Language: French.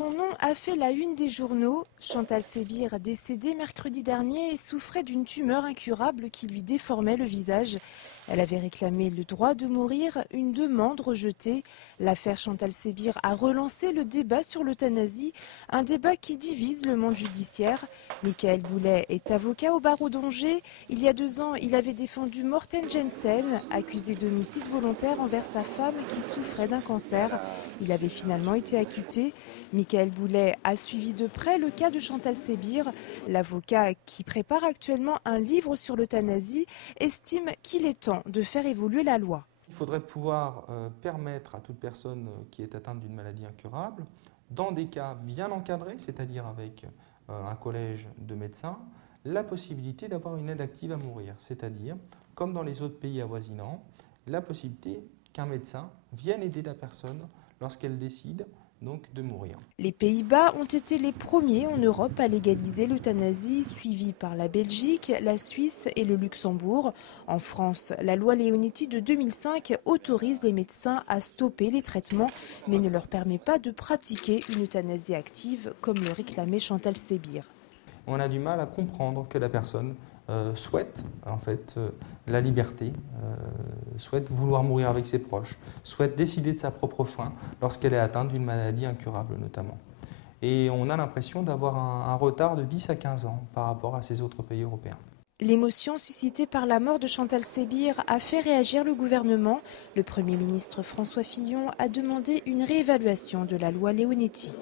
Son nom a fait la une des journaux. Chantal Sébir, décédée mercredi dernier, souffrait d'une tumeur incurable qui lui déformait le visage. Elle avait réclamé le droit de mourir, une demande rejetée. L'affaire Chantal Sébir a relancé le débat sur l'euthanasie, un débat qui divise le monde judiciaire. Michael Boulet est avocat au barreau d'Angers. Il y a 2 ans, il avait défendu Morten Jensen, accusé d'homicide volontaire envers sa femme qui souffrait d'un cancer. Il avait finalement été acquitté. Michael Boulet a suivi de près le cas de Chantal Sébir. L'avocat, qui prépare actuellement un livre sur l'euthanasie, estime qu'il est temps de faire évoluer la loi. Il faudrait pouvoir permettre à toute personne qui est atteinte d'une maladie incurable, dans des cas bien encadrés, c'est-à-dire avec un collège de médecins, la possibilité d'avoir une aide active à mourir, c'est-à-dire, comme dans les autres pays avoisinants, la possibilité qu'un médecin vienne aider la personne lorsqu'elle décide donc de mourir. Les Pays-Bas ont été les premiers en Europe à légaliser l'euthanasie, suivis par la Belgique, la Suisse et le Luxembourg. En France, la loi Leonetti de 2005 autorise les médecins à stopper les traitements, mais ne leur permet pas de pratiquer une euthanasie active, comme le réclamait Chantal Sébir. On a du mal à comprendre que la personne souhaite en fait la liberté, souhaite vouloir mourir avec ses proches, souhaite décider de sa propre fin lorsqu'elle est atteinte d'une maladie incurable notamment. Et on a l'impression d'avoir un retard de 10 à 15 ans par rapport à ces autres pays européens. L'émotion suscitée par la mort de Chantal Sébir a fait réagir le gouvernement. Le Premier ministre François Fillon a demandé une réévaluation de la loi Leonetti.